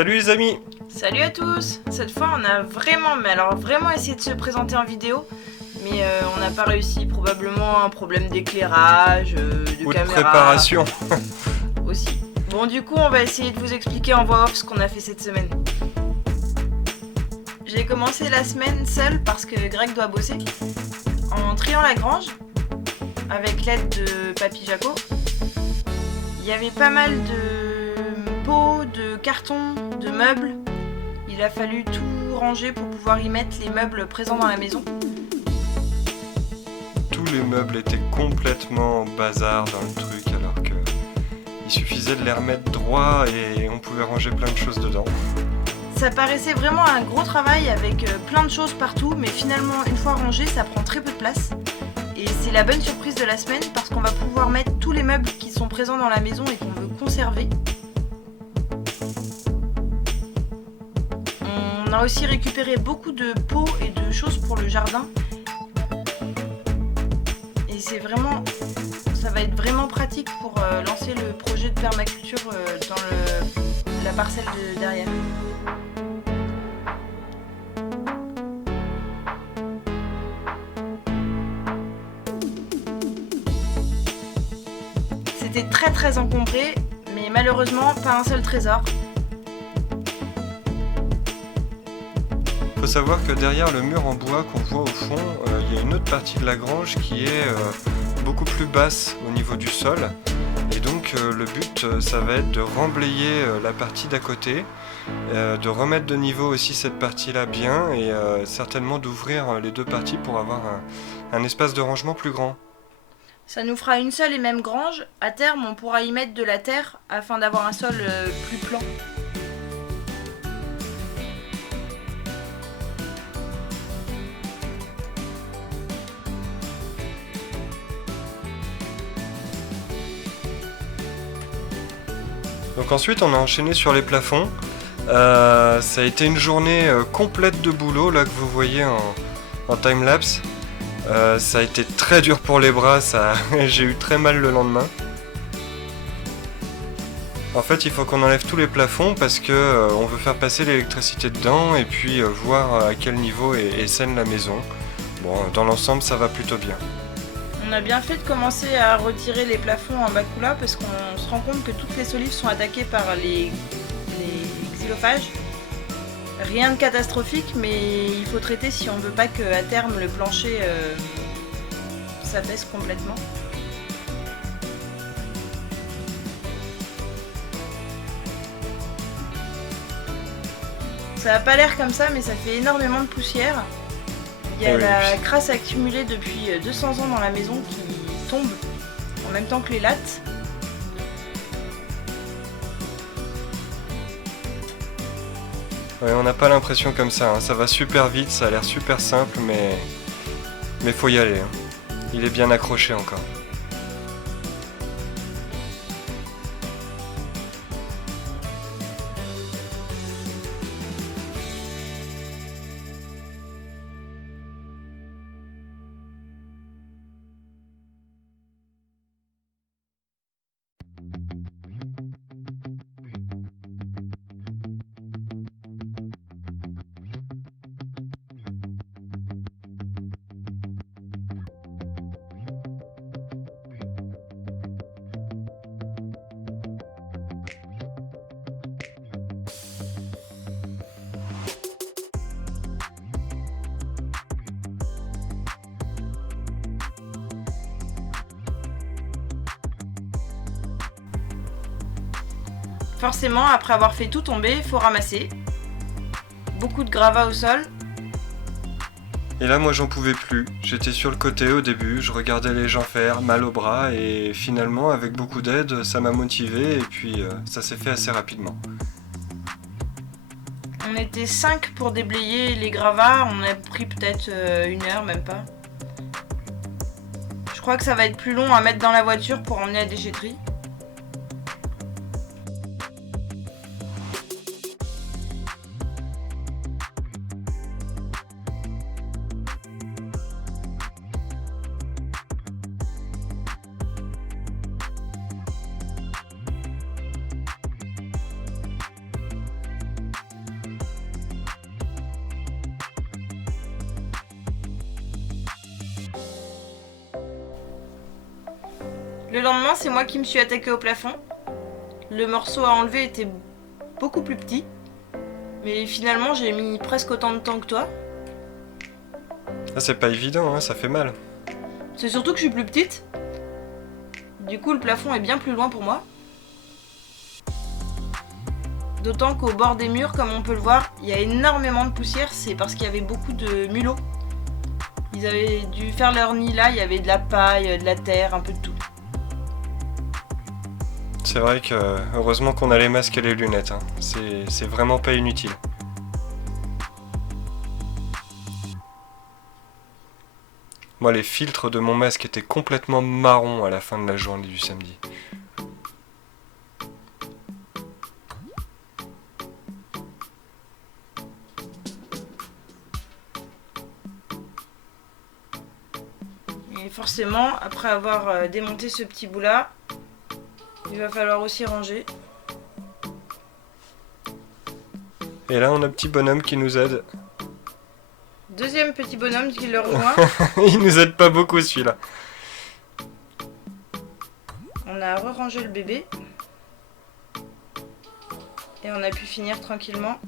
Salut les amis! Salut à tous! Cette fois on a vraiment essayé de se présenter en vidéo, mais on n'a pas réussi, probablement un problème d'éclairage, de Ou de caméra. préparation. Aussi. Bon, du coup on va essayer de vous expliquer en voix off ce qu'on a fait cette semaine. J'ai commencé la semaine seule parce que Greg doit bosser, en triant la grange, avec l'aide de Papy Jaco. Il y avait pas mal de pots, de cartons, de meubles. Il a fallu tout ranger pour pouvoir y mettre les meubles présents dans la maison. Tous les meubles étaient complètement bazar dans le truc, alors que il suffisait de les remettre droit et on pouvait ranger plein de choses dedans. Ça paraissait vraiment un gros travail avec plein de choses partout, mais finalement une fois rangé, ça prend très peu de place. Et c'est la bonne surprise de la semaine parce qu'on va pouvoir mettre tous les meubles qui sont présents dans la maison et qu'on veut conserver. On a aussi récupéré beaucoup de pots et de choses pour le jardin. Et ça va être vraiment pratique pour lancer le projet de permaculture dans la parcelle de derrière. C'était très encombré, mais malheureusement pas un seul trésor. Faut savoir que derrière le mur en bois qu'on voit au fond, il y a une autre partie de la grange qui est beaucoup plus basse au niveau du sol. Et donc le but, ça va être de remblayer la partie d'à côté, de remettre de niveau aussi cette partie-là bien et certainement d'ouvrir les deux parties pour avoir un espace de rangement plus grand. Ça nous fera une seule et même grange. À terme, on pourra y mettre de la terre afin d'avoir un sol plus plan. Donc ensuite on a enchaîné sur les plafonds. Ça a été une journée complète de boulot là que vous voyez en time-lapse. Ça a été très dur pour les bras, j'ai eu très mal le lendemain. En fait il faut qu'on enlève tous les plafonds parce que on veut faire passer l'électricité dedans et puis voir à quel niveau est saine la maison. Bon, dans l'ensemble ça va plutôt bien. On a bien fait de commencer à retirer les plafonds en Bakula parce qu'on se rend compte que toutes les solives sont attaquées par les xylophages. Rien de catastrophique, mais il faut traiter si on veut pas qu'à terme le plancher s'affaisse complètement. Ça a pas l'air comme ça, mais ça fait énormément de poussière. Il y a la crasse accumulée depuis 200 ans dans la maison qui tombe en même temps que les lattes. Ouais, on n'a pas l'impression comme ça, hein. Ça va super vite, ça a l'air super simple, mais faut y aller, hein. Il est bien accroché encore. Forcément, après avoir fait tout tomber, il faut ramasser. Beaucoup de gravats au sol. Et là, moi, j'en pouvais plus. J'étais sur le côté au début, je regardais les gens faire, mal au bras, et finalement, avec beaucoup d'aide, ça m'a motivé, et puis ça s'est fait assez rapidement. On était 5 pour déblayer les gravats, on a pris peut-être 1 heure, même pas. Je crois que ça va être plus long à mettre dans la voiture pour emmener à la déchetterie. Le lendemain, c'est moi qui me suis attaquée au plafond. Le morceau à enlever était beaucoup plus petit. Mais finalement, j'ai mis presque autant de temps que toi. Ah, c'est pas évident, hein, ça fait mal. C'est surtout que je suis plus petite. Du coup, le plafond est bien plus loin pour moi. D'autant qu'au bord des murs, comme on peut le voir, il y a énormément de poussière. C'est parce qu'il y avait beaucoup de mulots. Ils avaient dû faire leur nid là, il y avait de la paille, de la terre, un peu de tout. C'est vrai que heureusement qu'on a les masques et les lunettes, hein. C'est vraiment pas inutile. Moi, les filtres de mon masque étaient complètement marrons à la fin de la journée du samedi. Et forcément, après avoir démonté ce petit bout là, il va falloir aussi ranger. Et là, on a un petit bonhomme qui nous aide. Deuxième petit bonhomme qui le rejoint. Il nous aide pas beaucoup celui-là. On a re-rangé le bébé. Et on a pu finir tranquillement.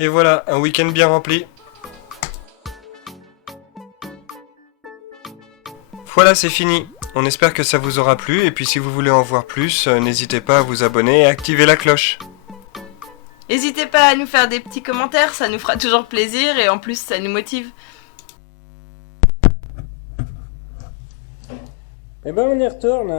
Et voilà, un week-end bien rempli. Voilà, c'est fini. On espère que ça vous aura plu, et puis si vous voulez en voir plus, n'hésitez pas à vous abonner et à activer la cloche. N'hésitez pas à nous faire des petits commentaires, ça nous fera toujours plaisir et en plus ça nous motive. Eh ben on y retourne.